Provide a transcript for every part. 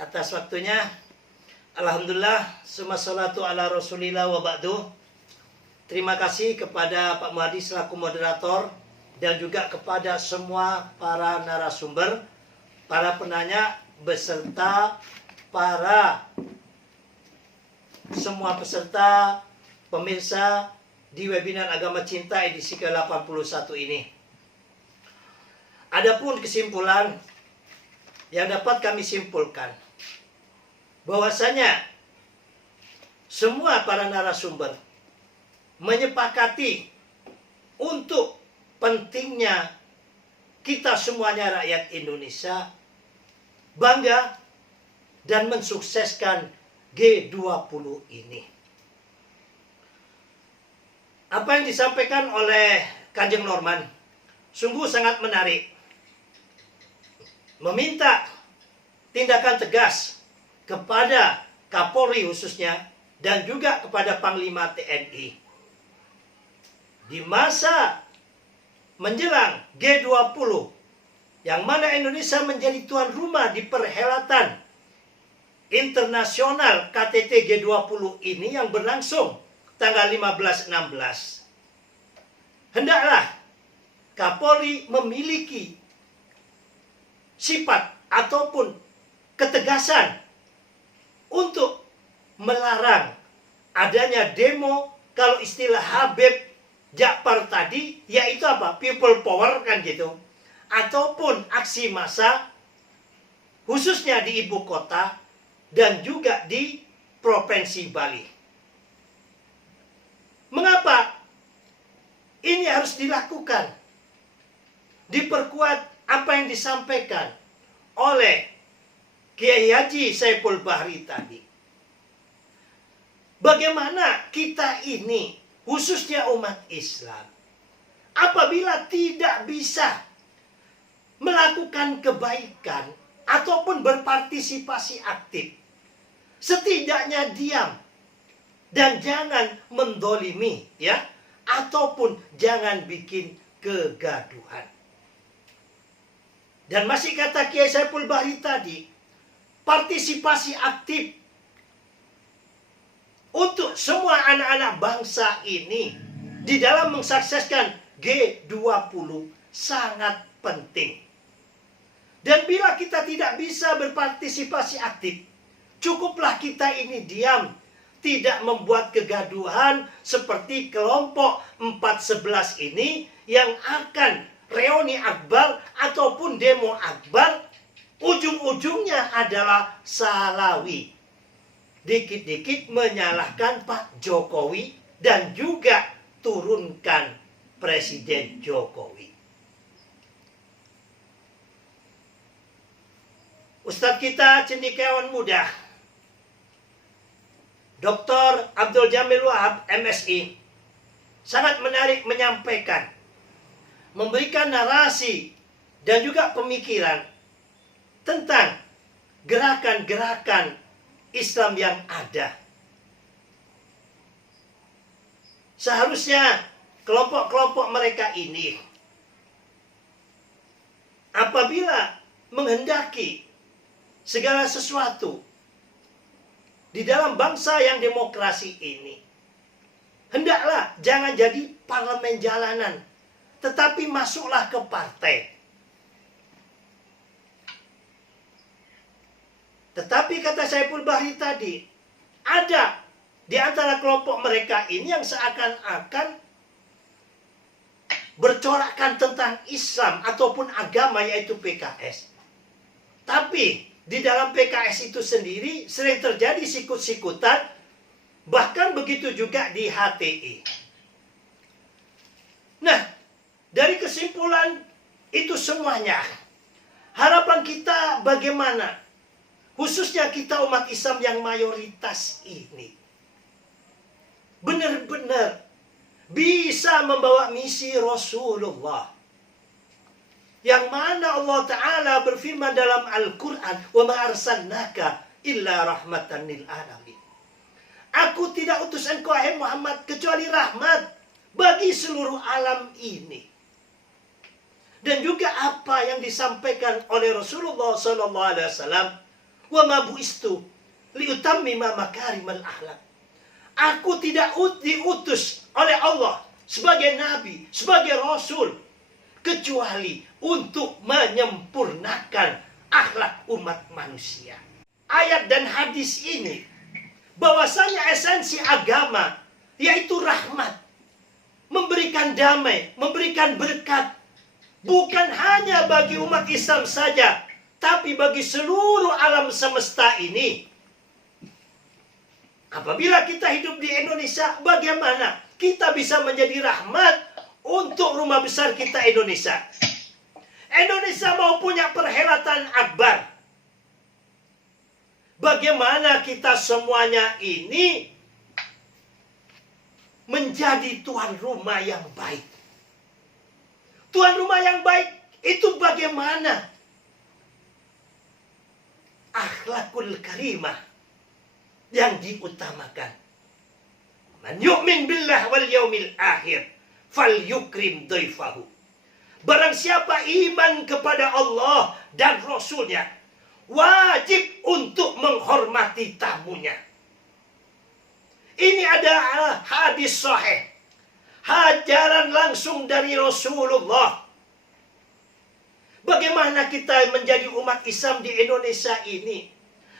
Atas waktunya. Alhamdulillah, summa salatu ala rasulillah wa ba'du. Terima kasih kepada Pak Muhadi selaku moderator dan juga kepada semua para narasumber, para penanya, beserta para semua peserta pemirsa di webinar Agama Cinta edisi ke-81 ini. Adapun kesimpulan yang dapat kami simpulkan, bahwasanya semua para narasumber menyepakati untuk pentingnya kita semuanya rakyat Indonesia bangga dan mensukseskan G20 ini. Apa yang disampaikan oleh Kanjeng Norman sungguh sangat menarik. Meminta tindakan tegas kepada Kapolri khususnya dan juga kepada Panglima TNI. Di masa menjelang G20 yang mana Indonesia menjadi tuan rumah di perhelatan internasional KTT G20 ini yang berlangsung tanggal 15-16. Hendaklah Kapolri memiliki sifat ataupun ketegasan untuk melarang adanya demo, kalau istilah Habib Ja'far tadi, yaitu apa? People power kan gitu. Ataupun aksi massa, khususnya di ibu kota dan juga di Provinsi Bali. Mengapa ini harus dilakukan? Diperkuat apa yang disampaikan oleh Kiai Haji Saiful Bahri tadi. Bagaimana kita ini, khususnya umat Islam, apabila tidak bisa melakukan kebaikan ataupun berpartisipasi aktif, setidaknya diam dan jangan mendolimi, ya, ataupun jangan bikin kegaduhan. Dan masih kata Kiai Saiful Bahri tadi, partisipasi aktif untuk semua anak-anak bangsa ini di dalam mensukseskan G20 sangat penting. Dan bila kita tidak bisa berpartisipasi aktif, cukuplah kita ini diam, tidak membuat kegaduhan seperti kelompok 411 ini yang akan reuni akbar ataupun demo akbar, ujung-ujungnya adalah salawi. Dikit-dikit menyalahkan Pak Jokowi dan juga turunkan Presiden Jokowi. Ustadz kita cendekiawan muda, Dr. Abdul Jamil Wahab, MSI, sangat menarik menyampaikan, memberikan narasi dan juga pemikiran tentang gerakan-gerakan Islam yang ada. Seharusnya kelompok-kelompok mereka ini apabila menghendaki segala sesuatu di dalam bangsa yang demokrasi ini, hendaklah jangan jadi parlemen jalanan, tetapi masuklah ke partai. Tetapi kata Saiful Bahri tadi, ada di antara kelompok mereka ini yang seakan-akan bercorakkan tentang Islam ataupun agama, yaitu PKS. Tapi di dalam PKS itu sendiri sering terjadi sikut-sikutan, bahkan begitu juga di HTI. Nah, dari kesimpulan itu semuanya, harapan kita bagaimana? Khususnya kita umat Islam yang mayoritas ini, benar-benar bisa membawa misi Rasulullah. Yang mana Allah Ta'ala berfirman dalam Al-Quran, وَمَا أَرْسَلْنَاكَ إِلَّا رَحْمَةً لِلْعَالَمِينَ. Aku tidak utus engkau, hai Muhammad, kecuali rahmat bagi seluruh alam ini. Dan juga apa yang disampaikan oleh Rasulullah SAW, wa ma buistu liutammima makarimal akhlak. Aku tidak diutus oleh Allah sebagai nabi, sebagai rasul, kecuali untuk menyempurnakan akhlak umat manusia. Ayat dan hadis ini bahwasanya esensi agama yaitu rahmat, memberikan damai, memberikan berkat, bukan hanya bagi umat Islam saja, tapi bagi seluruh alam semesta ini. Apabila kita hidup di Indonesia, bagaimana kita bisa menjadi rahmat untuk rumah besar kita Indonesia? Indonesia mau punya perhelatan akbar. Bagaimana kita semuanya ini menjadi tuan rumah yang baik? Tuan rumah yang baik itu bagaimana? Akhlakul karimah yang diutamakan. Man yu'min billah wal yaumil akhir falyukrim dhaifahu. Barang siapa iman kepada Allah dan Rasulnya, wajib untuk menghormati tamunya. Ini adalah hadis sahih, ajaran langsung dari Rasulullah. Bagaimana kita menjadi umat Islam di Indonesia ini,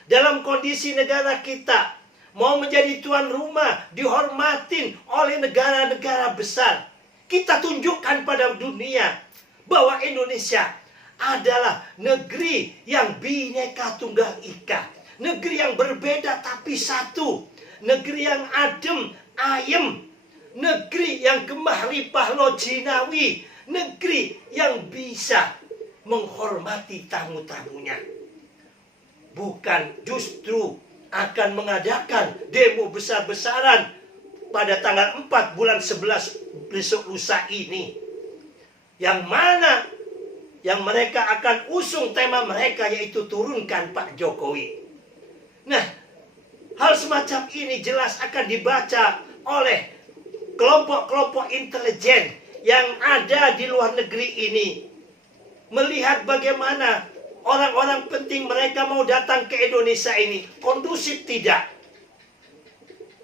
dalam kondisi negara kita mau menjadi tuan rumah, dihormatin oleh negara-negara besar. Kita tunjukkan pada dunia bahwa Indonesia adalah negeri yang Bhinneka Tunggal Ika, negeri yang berbeda tapi satu, negeri yang adem ayem, negeri yang gemah ripah lojinawi, negeri yang bisa menghormati tamu-tamunya. Bukan justru akan mengadakan demo besar-besaran pada tanggal 4 bulan 11 besok lusa ini, yang mana yang mereka akan usung tema mereka yaitu turunkan Pak Jokowi. Nah, hal semacam ini jelas akan dibaca oleh kelompok-kelompok intelijen yang ada di luar negeri ini, melihat bagaimana orang-orang penting mereka mau datang ke Indonesia ini. Kondusif tidak?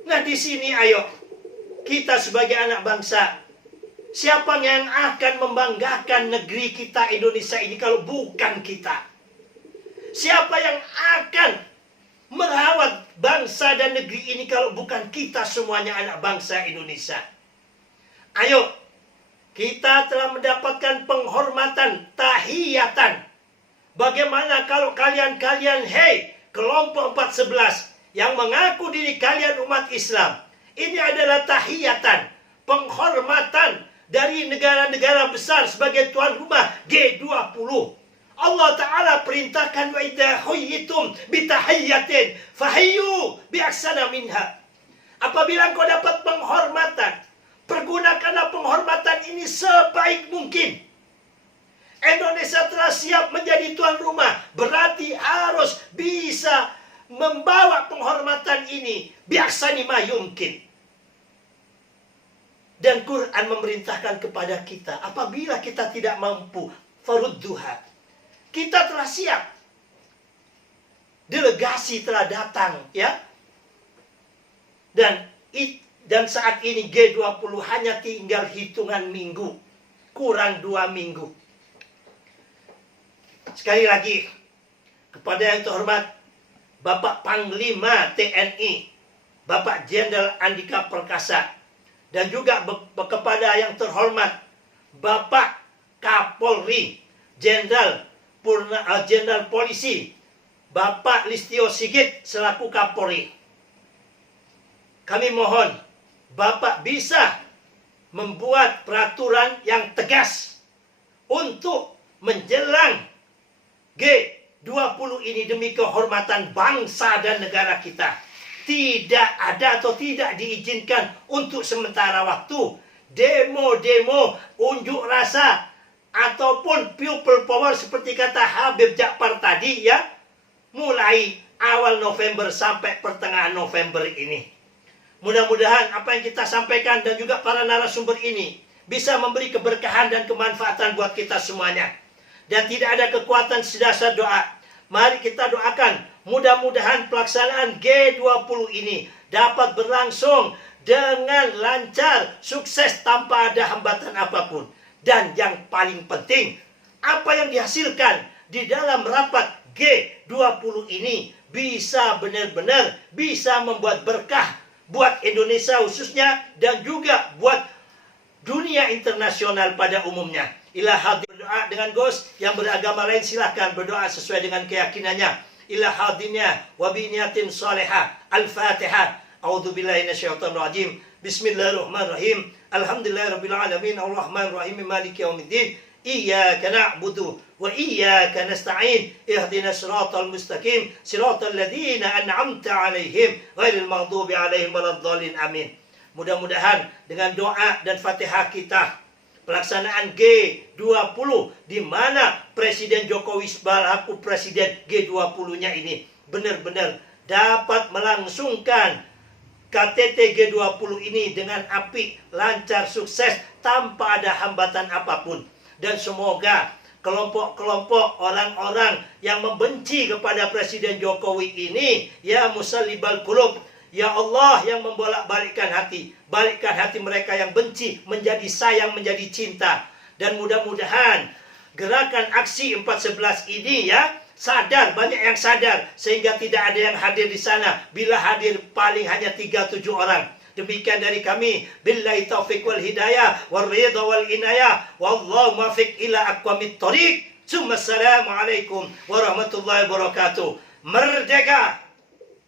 Nah, di sini ayo kita sebagai anak bangsa, siapa yang akan membanggakan negeri kita Indonesia ini kalau bukan kita? Siapa yang akan merawat bangsa dan negeri ini kalau bukan kita semuanya anak bangsa Indonesia? Ayo, kita telah mendapatkan penghormatan, tahiyatan. Bagaimana kalau kalian-kalian, hei, kelompok 411 yang mengaku diri kalian umat Islam, ini adalah tahiyatan, penghormatan dari negara-negara besar sebagai tuan rumah G20. Allah Ta'ala perintahkan, wa idza huyyitum bitahiyyatin fahayyu bi'ahsana minha. Apabila engkau dapat penghormatan, pergunakanlah penghormatan ini sebaik mungkin. Indonesia telah siap menjadi tuan rumah, berarti harus bisa membawa penghormatan ini bi'ahsani ma yumkin. Dan Quran memerintahkan kepada kita, apabila kita tidak mampu, farudduha. Kita telah siap. Delegasi telah datang, ya. Dan saat ini G20 hanya tinggal hitungan minggu, kurang 2 minggu. Sekali lagi, kepada yang terhormat Bapak Panglima TNI, Bapak Jenderal Andika Perkasa, dan juga kepada yang terhormat Bapak Kapolri, Jenderal Polisi, Bapak Listio Sigit selaku Kapolri. Kami mohon Bapak bisa membuat peraturan yang tegas untuk menjelang G20 ini demi kehormatan bangsa dan negara kita. Tidak ada atau tidak diizinkan untuk sementara waktu demo-demo, unjuk rasa, ataupun people power seperti kata Habib Ja'far tadi, ya, mulai awal November sampai pertengahan November ini. Mudah-mudahan apa yang kita sampaikan dan juga para narasumber ini bisa memberi keberkahan dan kemanfaatan buat kita semuanya. Dan tidak ada kekuatan sedasar doa. Mari kita doakan, mudah-mudahan pelaksanaan G20 ini dapat berlangsung dengan lancar, sukses tanpa ada hambatan apapun. Dan yang paling penting, apa yang dihasilkan di dalam rapat G20 ini bisa benar-benar bisa membuat berkah buat Indonesia khususnya dan juga buat dunia internasional pada umumnya. Ilah hadir berdoa dengan Gus, yang beragama lain silahkan berdoa sesuai dengan keyakinannya. Ilah hadirnya wa bi niyatin salihah. Al-Fatihah. A'udzubillahi minasyaitonir rajim. Bismillahirrahmanirrahim. Alhamdulillahirabbil alamin. Arrahmanirrahim. Maliki yaumiddin. Iyyaka na'budu wa iyyaka nasta'in. Ihdinas siratal mustaqim. Siratal ladzina an'amta 'alaihim ghairil maghdubi alaihim waladdallin. Amin. Mudah-mudahan dengan doa dan Fatihah kita, pelaksanaan G20 di mana Presiden Jokowi selaku Presiden G20-nya ini benar-benar dapat melangsungkan KTT G20 ini dengan apik, lancar, sukses tanpa ada hambatan apapun. Dan semoga kelompok-kelompok orang-orang yang membenci kepada Presiden Jokowi ini, ya musallibal qulub, ya Allah yang membolak-balikkan hati, balikkan hati mereka yang benci menjadi sayang, menjadi cinta. Dan mudah-mudahan gerakan aksi 411 ini ya sadar, banyak yang sadar sehingga tidak ada yang hadir di sana. Bila hadir paling hanya 3-7 orang. Demikian dari kami. Billahi taufiq wal hidayah wal ridha wal inayah wallahu muwaffiq ila aqwamit thoriq. Assalamualaikum warahmatullahi wabarakatuh. Merdeka!